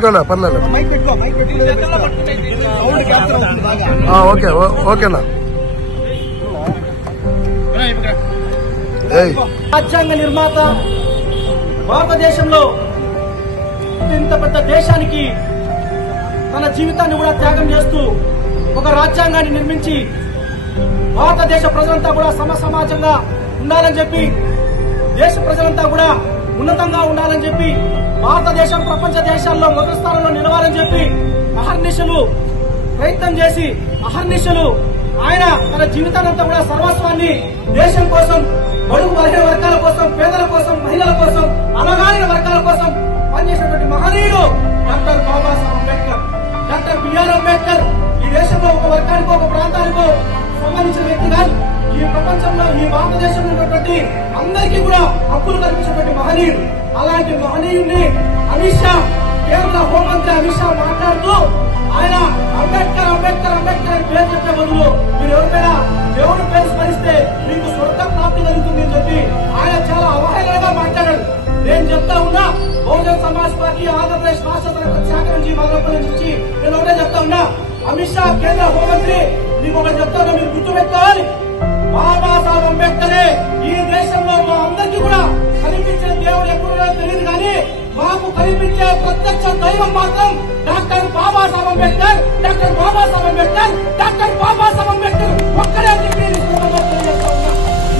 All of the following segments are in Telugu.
పెట్టుకోనా పర్లేదు. ఓకే ఓకేనా. రాజ్యాంగ నిర్మాత భారతదేశంలో ఇంత పెద్ద దేశానికి తన జీవితాన్ని కూడా త్యాగం చేస్తూ ఒక రాజ్యాంగాన్ని నిర్మించి భారతదేశ ప్రజలంతా కూడా సమాజంగా ఉండాలని చెప్పి, దేశ ప్రజలంతా కూడా ఉన్నతంగా ఉండాలని చెప్పి, భారతదేశం ప్రపంచ దేశాల్లో మొదటి స్థానంలో నిలవాలని చెప్పి అహర్నిశలు ప్రయత్నం చేసి అహర్నిశలు ఆయన తన జీవితానంతా కూడా సర్వస్వాన్ని దేశం కోసం, బడుగు బలహీన వర్గాల కోసం, పేదల కోసం, మహిళల కోసం, అనగారిన వర్గాల కోసం పనిచేసినటువంటి మహనీయుడు doctor Babasaheb Ambedkar. Doctor BR Ambedkar ఈ దేశంలో ఒక వర్గానికో ఒక ప్రాంతానికో సంబంధించిన వ్యక్తి కాదు. ఈ ప్రపంచంలో ఈ భారతదేశంలో ఉన్నటువంటి అందరికీ కూడా హక్కులు కల్పించినటువంటి మహనీయుడు. అలాంటి మహనీయుడిని అమిత్ షా, కేంద్ర హోంమంత్రి అమిత్ షా మాట్లాడుతూ ఆయన అంబేద్కర్ అంబేద్కర్ అంబేద్కర్ అని పేరు చెప్పే బదులు మీరు ఎవరికైనా దేవుడి పేరు స్మరిస్తే మీకు స్వర్గ ప్రాప్తి కలుగుతుంది అని చెప్పి ఆయన చాలా అవహేళనగా మాట్లాడాడు. నేను చెప్తా ఉన్నా, బహుజన్ సమాజ్ పార్టీ ఆంధ్రప్రదేశ్ రాష్ట్ర శాఖ నుంచి మదనపల్లి నుంచి నేను ఒకటే చెప్తా ఉన్నా, అమిత్ షా కేంద్ర హోంమంత్రి మీకు ఒకటి చెప్తా ఉన్నా, మీరు గుర్తుపెట్టుకోవాలి. బాబాసాహెబ్ అంబేద్కరే ఈ దేశంలో మా అందరికీ కూడా కనిపించిన దేవుడు ఎప్పుడో తెలియదు కానీ మాకు కనిపించే ప్రత్యక్ష దైవం మాత్రం doctor Babasaheb Ambedkar, doctor Babasaheb Ambedkar, doctor Babasaheb Ambedkar ఒక్కడే అని చెప్పి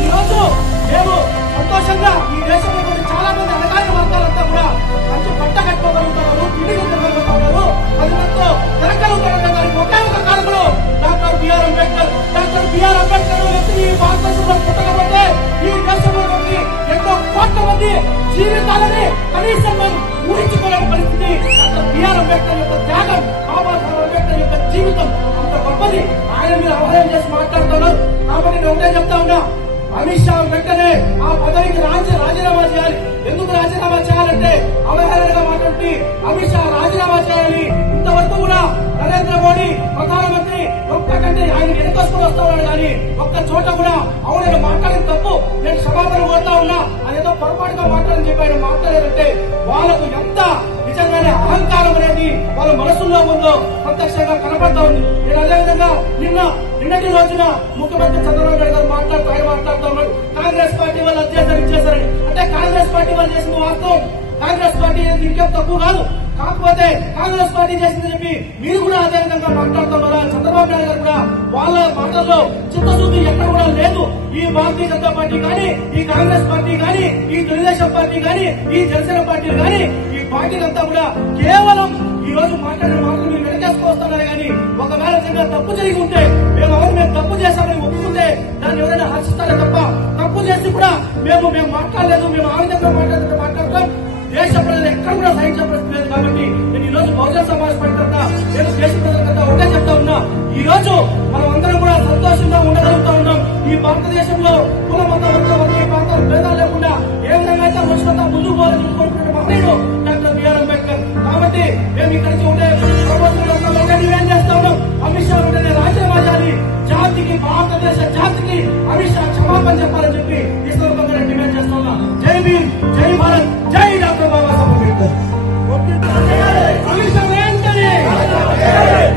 ఈ రోజు మేము సంతోషంగా ఈ దేశంలో చాలా మంది అనగారిన వర్గాలంతా కూడా మంచి పంట కట్టుకోగలుగుతున్నారు, తిండి తినగలుగుతున్నారు, పదిమందితో తిరగలుగుతున్నారు. దానికి ఒకే ఒక కారణం doctor BR Ambedkar. Doctor BR Ambedkar వ్యక్తిని ఈ భారతదేశంలో పుట్టకపోతే ఈ దేశంలో ఎన్నో కోట్ల మంది జీవితాలని కనీసం ఊహించుకోలేని పరిస్థితి. డాక్టర్ బిఆర్ అంబేద్కర్ యొక్క త్యాగం, బాబాసాహెబ్ అంబేద్కర్ యొక్క జీవితం అంత గొప్పది. ఆయన మీరు అవహేళన చేసి మాట్లాడుతున్నారు. కాబట్టి నేను ఒకటే చెప్తా ఉన్నా, అమిత్ షా వెంటనే ఆ పదవికి రాజీనామా చేయాలి. ఎందుకు రాజీనామా చేయాలంటే అవహేళనగా మాట్లాడి అమిత్ షా రాజీనామా చేయాలి. ఇంతవరకు కూడా నరేంద్ర మోడీ ప్రధానమంత్రి ఒక్కటంటే ఆయన వెనుకొసుకుని వస్తా ఉన్నాడు కానీ ఒక్క చోట కూడా అవును మాట్లాడిన తప్పు, నేను క్షమాపణ కోరుతా ఉన్నా, అదేదో పొరపాటుగా మాట్లాడని చెప్పి ఆయన మాట్లాడారంటే వాళ్ళకు ఎంత నిజంగానే అహంకారం అనేది వాళ్ళ మనసుల్లో ఉందో ప్రత్యక్షంగా కనబడతా ఉంది. నేను అదేవిధంగా నిన్నటి రోజున ముఖ్యమంత్రి చంద్రబాబు నాయుడు గారు మాట్లాడుతూ ఉన్నాడు, కాంగ్రెస్ పార్టీ వాళ్ళు అత్యాచారం చేశారని. అంటే కాంగ్రెస్ పార్టీ వాళ్ళు చేసిన వాస్తవం, కాంగ్రెస్ పార్టీ ఇంకేం తక్కువ కాదు. కాకపోతే కాంగ్రెస్ పార్టీ చేసిందని చెప్పి మీరు కూడా అదే విధంగా మాట్లాడుతున్నారా? చంద్రబాబు నాయుడు గారు కూడా వాళ్ళ మాటల్లో చిత్తశుద్ధి ఎక్కడ కూడా లేదు. ఈ భారతీయ జనతా పార్టీ కానీ, ఈ కాంగ్రెస్ పార్టీ కానీ, ఈ తెలుగుదేశం పార్టీ కానీ, ఈ జనసేన పార్టీ కానీ, ఈ పార్టీలంతా కూడా కేవలం ఈ రోజు మాట్లాడిన మాటలు మీరు వెనకేసుకొస్తున్నారే కానీ ఒకవేళ నిజంగా తప్పు జరిగి ఉంటే మేము తప్పు చేశామని ఒప్పుకుంటే దాన్ని ఎవరైనా హర్షిస్తారే తప్ప తప్పు చేసి కూడా మేము మాట్లాడలేదు, మేము ఆ విధంగా మాట్లాడతాం దేశ ప్రజలు ఎక్కడ కూడా సహించే పరిస్థితి లేదు. కాబట్టి నేను ఈ రోజు బహుజన సమాజ్ పార్టీ తరఫున నేను దేశ ప్రజలంతా ఒకటే చెప్తా ఉన్నా, ఈ రోజు మనం అందరం కూడా సంతోషంగా ఉండగలుగుతా ఉన్నాం. ఈ భారతదేశంలో కుల మత వర్గం ఈ ప్రాంతాలు భేదాలు లేకుండా ఏ విధంగా అయితే వచ్చినంత ముందుకు పోవాలని కోరుకునే మహనీయుడు డాక్టర్ బిఆర్ అంబేద్కర్. కాబట్టి మేము ఇక్కడికి ఉండే ప్రభుత్వం ఏం చేస్తా ఉన్నాం, అమిత్ షా ఉంటేనే రాజీనామా చేయాలి, జాతికి భారతదేశ జాతికి అమిత్ షా క్షమాపణ చెప్పాలని చెప్పి ఈ సందర్భంగా నేను డిమాండ్ చేస్తా ఉన్నా. జై భీమ్, జై భారత్, జై డాక్టర్ బాబాసాహెబ్ అంబేద్కర్. అమిత్ షా వెంటనే,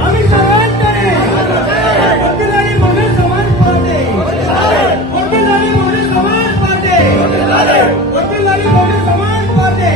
అమిత్ షా వెంటనే వడ్డీలాడి బహుజన్ సమాజ్ పార్టీ, వడ్డీలాడి బహుజన్ సమాజ్ పార్టీ, వడ్డీలాడి బహుజన్ సమాజ్ పార్టీ.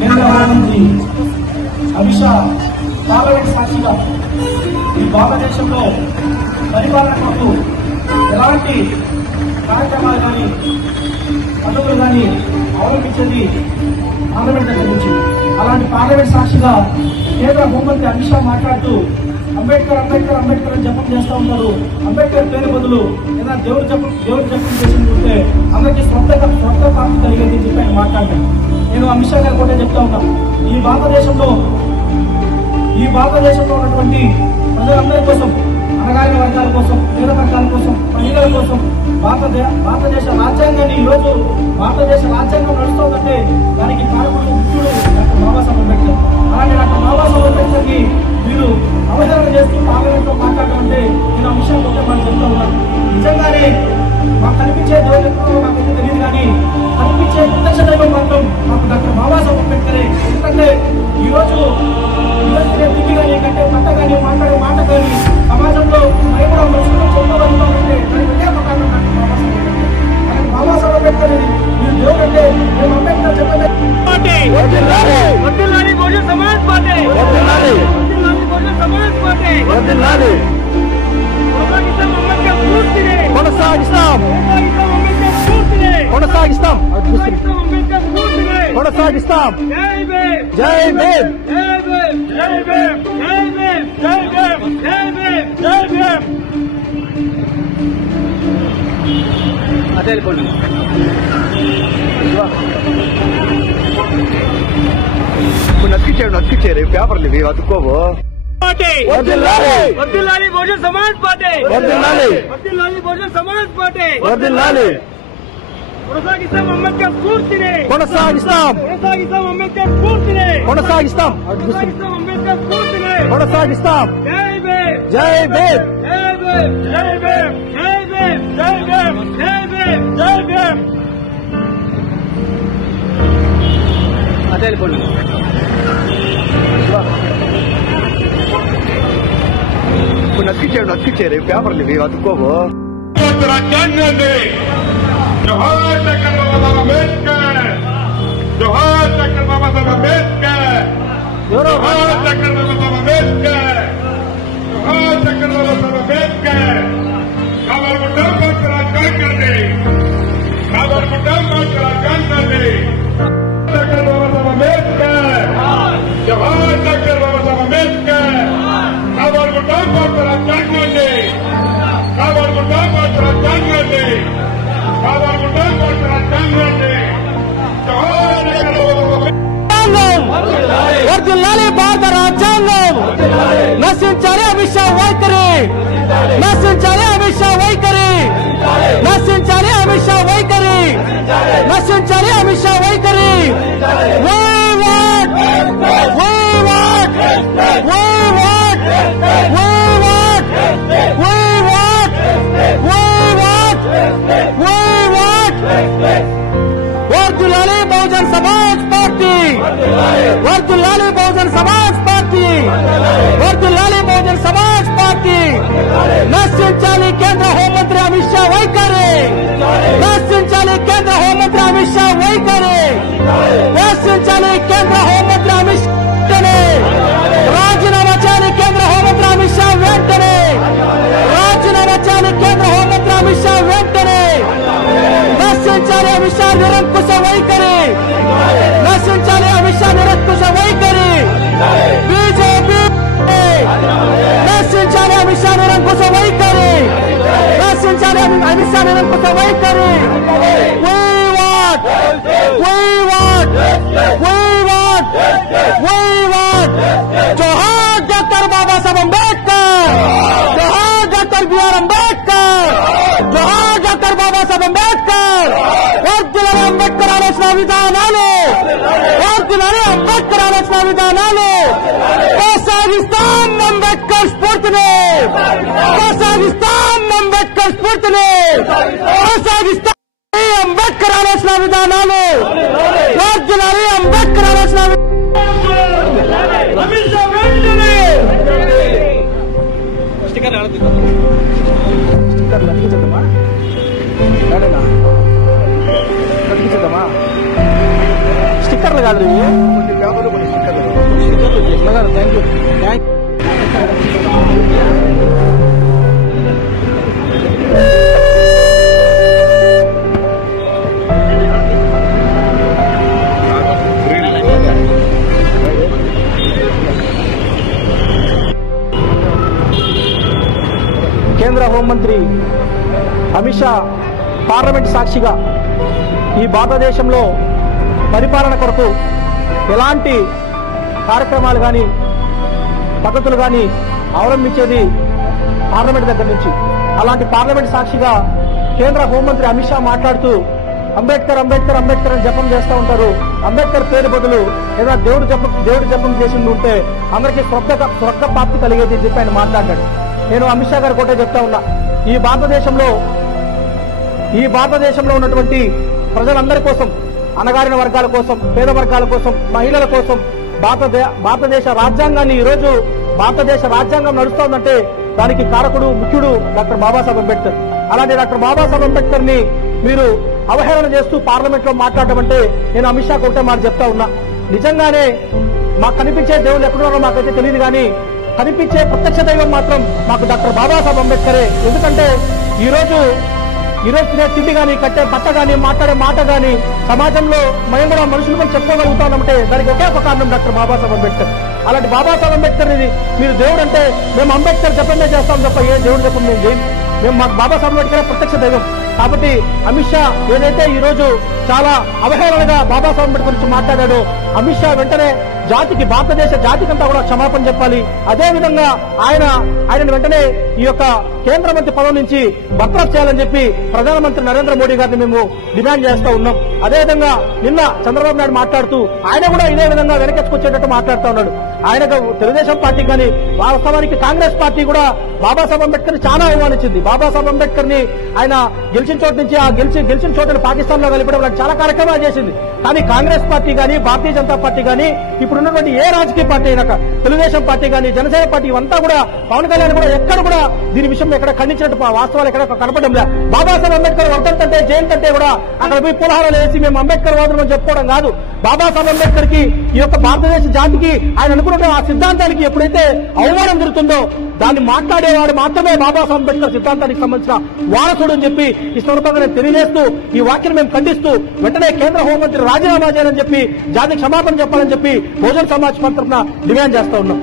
కేంద్ర హోంమంత్రి అమిత్ షా పార్లమెంట్ సాక్షిగా ఈ భారతదేశంలో పరిపాలన కొరకు ఎలాంటి కార్యక్రమాలు కానీ పద్ధతులు కానీ అవలంబించేది పార్లమెంట్ దగ్గర నుంచి. అలాంటి పార్లమెంట్ సాక్షిగా కేంద్ర హోంమంత్రి అమిత్ షా మాట్లాడుతూ అంబేద్కర్ అంబేద్కర్ అంబేద్కర్ అని జపం చేస్తూ ఉన్నారు. అంబేద్కర్ పేరు బదులు ఏదైనా దేవుడు జపం చేసింది ఉంటే అందరికీ స్వంత ప్రాప్తి కలిగేది చెప్పి ఆయన మాట్లాడతాను. నేను అమిత్ షా గారు కూడా చెప్తా ఉన్నాను, ఈ భారతదేశంలో ఉన్నటువంటి ప్రజలందరి కోసం, అనగారిన వర్గాల కోసం, పేద వర్గాల కోసం, మహిళల కోసం భారతదేశ రాజ్యాంగాన్ని ఈరోజు భారతదేశ రాజ్యాంగం నడుస్తోందంటే దానికి కారణం ముఖ్యుడు డాక్టర్ బాబాసాహెబ్ అంబేద్కర్. అలాంటి డాక్టర్ బాబాసాహెబ్ అంబేద్కర్ కి మీరు అవహేళన చేస్తూ పార్లమెంట్ లో మాట్లాడటం అంటే నేను ఆ విషయం కొంచెం మనం చెప్తా ఉన్నాను. నిజంగానే మాకు కనిపించే దేవుడు ఎక్కడో నాకైతే తెలియదు, కానీ కనిపించే ప్రత్యక్ష దైవం మాత్రం మాకు డాక్టర్ బాబాసాహెబ్ అంబేద్కరే. ఎందుకంటే ఈరోజు దిగి కానీ కంటే పట్ట కానీ మాట్లాడే మాట కానీ సమాజంలో మరి కూడా మనుషులు చెప్పగలుగుతామంటే బాబాసాహెబ్ అంబేద్కర్ మీరు దేవుడు అంటే మేము అంబేద్కర్ చెప్పలేదు. కొనసాగిస్తాం. జై భీమ్. అదే వెళ్ళిపోండి. నక్కిచ్చారు పేపర్లు ఇవి అతుక్కోవు. వర్ధిల్లాలి బహుజన్ సమాజ్ పార్టీ. వర్ధిల్లాలి బహుజన్ సమాజ్ పార్టీ. కొనసాగిస్తాం అంబేద్కర్ స్ఫూర్తిని. కొనసాగిస్తాం అంబేద్కర్ స్ఫూర్తిని. కొనసాగిస్తాం అంబేద్కర్ స్ఫూర్తిని. కొనసాగిస్తాం. జై భీమ్. జై భీమ్. జై భీమ్. జై భీమ్. జై భీమ్. జై భీమ్. జై భీమ్. జై భీమ్. అదే వెళ్ళిపోండి. నక్కిచ్చారు పేపర్లు ఇవి అతుక్కోవు. రాజ్యాంగాన్ని జోహార్ డాక్టర్ బాబాసాహెబ్ అంబేద్కర్. జోహార్ డాక్టర్ బాబాసాహెబ్ అంబేద్కర్. జోహార్ డాక్టర్ బాబాసాహెబ్ అంబేద్కర్. జోహార్ డాక్టర్ బాబాసాహెబ్ అంబేద్కర్. కావాలనుకుంటాం మాకు రాజ్యాంగాన్ని. కావాలనుకుంటాం మాకు రాజ్యాంగాన్ని. డాక్టర్ బాబాసాహెబ్ అంబేద్కర్. జోహార్ డాక్టర్ బాబాసాహెబ్ అంబేద్కర్. కావాలనుకుంటాం మాకు రాజ్యాంగాన్ని. కావాలనుకుంటాం మాకు రాజ్యాంగాన్ని. కావాలనుకుంటాం మాకు రాజ్యాంగాన్ని. వర్ధిల్లాలి భారత రాజ్యాంగం. నశించాలి అమిత్ షా వైఖరి. నశించాలి అమిత్ షా వైఖరి. నశించాలి అమిత్ షా వైఖరి. నశించాలి అమిత్ షా వైఖరి. వర్ధిల్లాలి బహుజన్ సమాజ్ పార్టీ. వర్ధిల్లాలి బహుజన్ సమాజ్ పార్టీ. వర్ధిల్లాలి బహుజన్ సమాజ్ పార్టీ. నశించాలి కేంద్ర హోంమంత్రి అమిత్ షా వైఖరి. నశించాలి కేంద్ర హోంమంత్రి అమిత్ షా వైఖరి. నశించాలి కేంద్ర హోంమంత్రి అమిత్ షా వెంటనే రాజీనామా చేయాలి. కేంద్ర హోంమంత్రి అమిత్ షా వెంటనే రాజీనామా చేయాలి. కేంద్ర హోంమంత్రి అమిత్ షా వెంటనే నశించాలి అమిత్ షా నిరంకుశ వైఖరి. నశించాలి అమిత్ షా నిరంకుశ వైఖరి. బీజేపీ నశించాలి అమిత్ షా నిరంకుశ వైఖరి. నశించాలి అమిత్ షా నిరంకుశ వైఖరి. జోహార్ డాక్టర్ బాబాసాహెబ్ అంబేద్కర్. జోహార్ డాక్టర్ బిఆర్ అంబేద్కర్. జోహార్ డాక్టర్ బాబాసాహెబ్ అంబేద్కర్. వర్ధిల్లాలి అంబేద్కర్ ఆలోచన విధానాలు. వర్ధిల్లాలి అంబేద్కర్ ఆలోచన విధానాలు. కొనసాగిస్తాం అంబేద్కర్ స్ఫూర్తిని. కొనసాగిస్తాం అంబేద్కర్ స్ఫూర్తిని. కొనసాగిస్తాం అంబేద్కర్ ఆలోచన విధానాలు. వర్ధిల్లాలి అంబేద్కర్ ఆలోచన అమిత్ షా వెంటనే ఏడేనా కనిపించదమ్మా స్టిక్కర్లు కాదు స్టిక్కర్లు థ్యాంక్ యూ కేంద్ర హోంమంత్రి అమిత్ షా పార్లమెంట్ సాక్షిగా ఈ భారతదేశంలో పరిపాలన కొరకు ఎలాంటి కార్యక్రమాలు కానీ పద్ధతులు కానీ అవలంబించేది పార్లమెంట్ దగ్గర నుంచి. అలాంటి పార్లమెంట్ సాక్షిగా కేంద్ర హోంమంత్రి అమిత్ షా మాట్లాడుతూ అంబేద్కర్ అంబేద్కర్ అంబేద్కర్ అని జపం చేస్తూ ఉంటారు. అంబేద్కర్ పేరు బదులు ఏదైనా దేవుడు జపం చేసింది ఉంటే అందరికీ స్వర్గ ప్రాప్తి కలిగేది అని చెప్పి ఆయన మాట్లాడాడు. నేను అమిత్ షా గారు కూడా చెప్తా ఉన్నా, ఈ భారతదేశంలో ఉన్నటువంటి ప్రజలందరి కోసం, అణగారిన వర్గాల కోసం, పేద వర్గాల కోసం, మహిళల కోసం భారతదేశ రాజ్యాంగాన్ని ఈరోజు భారతదేశ రాజ్యాంగం నడుస్తోందంటే దానికి కారకుడు ముఖ్యుడు డాక్టర్ బాబాసాహెబ్ అంబేద్కర్. అలాంటి డాక్టర్ బాబాసాహెబ్ అంబేద్కర్ ని మీరు అవహేళన చేస్తూ పార్లమెంట్ లో మాట్లాడడం అంటే నేను అమిత్ షా ఒకటే మాట చెప్తా ఉన్నా, నిజంగానే మాకు కనిపించే దేవుళ్ళు ఎక్కడున్నారో మాకైతే తెలియదు కానీ కనిపించే ప్రత్యక్ష దైవం మాత్రం మాకు డాక్టర్ బాబాసాహెబ్ అంబేద్కరే. ఎందుకంటే ఈరోజు తినే తిండి కానీ, కట్టే బట్ట కానీ, మాట్లాడే మాట కానీ సమాజంలో మేము కూడా మనుషులు చెప్పుకోగలుగుతామంటే దానికి ఒకే ఒక కారణం డాక్టర్ బాబాసాహెబ్ అంబేద్కర్. అలాంటి బాబాసాహెబ్ అంబేద్కర్ మీరు దేవుడు అంటే మేము అంబేద్కర్ చెప్పమే చేస్తాం తప్ప ఏ దేవుడు చెప్పం మేము మాకు బాబాసాహెబ్ అంబేద్కర్ ప్రత్యక్ష దైవం. కాబట్టి అమిత్ షా ఏదైతే ఈ రోజు చాలా అవహేళనగా బాబాసాహెబ్ అంబేద్కర్ గురించి మాట్లాడాడో అమిత్ షా వెంటనే భారతదేశ జాతికంతా కూడా క్షమాపణ చెప్పాలి. అదేవిధంగా ఆయన వెంటనే ఈ యొక్క కేంద్ర మంత్రి పదవి నుంచి బర్తరఫ్ చేయాలని చెప్పి ప్రధానమంత్రి నరేంద్ర మోడీ గారిని మేము డిమాండ్ చేస్తూ ఉన్నాం. అదేవిధంగా నిన్న చంద్రబాబు నాయుడు మాట్లాడుతూ ఆయన కూడా ఇదే విధంగా వెనకెచ్చుకొచ్చేటట్టు మాట్లాడుతూ ఉన్నాడు. ఆయనకు తెలుగుదేశం పార్టీ కానీ వాస్తవానికి కాంగ్రెస్ పార్టీ కూడా బాబాసాహెబ్ అంబేద్కర్ ని చాలా అవమానించింది. బాబాసాహెబ్ అంబేద్కర్ ని ఆయన గెలిచిన చోటు నుంచి గెలిచిన చోటును పాకిస్తాన్ లో కలిపడం లాంటి చాలా కార్యక్రమాలు చేసింది. కానీ కాంగ్రెస్ పార్టీ కానీ, భారతీయ జనతా పార్టీ కానీ, ఇప్పుడున్నటువంటి ఏ రాజకీయ పార్టీ అయినా, తెలుగుదేశం పార్టీ కానీ, జనసేన పార్టీ ఇవంతా కూడా, పవన్ కళ్యాణ్ కూడా ఎక్కడ కూడా దీని విషయంలో ఎక్కడ ఖండించినట్టు వాస్తవాలు ఎక్కడ కనపడడం లేదు. బాబాసాహెబ్ అంబేద్కర్ వర్ధంతంటే జయంతంటే కూడా అక్కడ పోయి పులహారాలు వేసి మేము అంబేద్కర్ వాదులు అని చెప్పుకోవడం కాదు. బాబాసాహెబ్ అంబేద్కర్ కి ఈ యొక్క భారతదేశ జాతికి ఆయన అనుకున్న ఆ సిద్ధాంతానికి ఎప్పుడైతే అవమానం జరుగుతుందో దాన్ని మాట్లాడేవాడు మాత్రమే బాబాసాహెబ్ అంబేద్కర్ సిద్ధాంతానికి సంబంధించిన వారసుడు అని చెప్పి ఈ సందర్భంగా నేను తెలియజేస్తూ ఈ వాక్యం మేము ఖండిస్తూ వెంటనే కేంద్ర హోంమంత్రి రాజీనామా చేయాలని చెప్పి జాతికి క్షమాపణ చెప్పాలని చెప్పి బహుజన్ సమాజ్ తరఫున డిమాండ్ చేస్తా ఉన్నాం.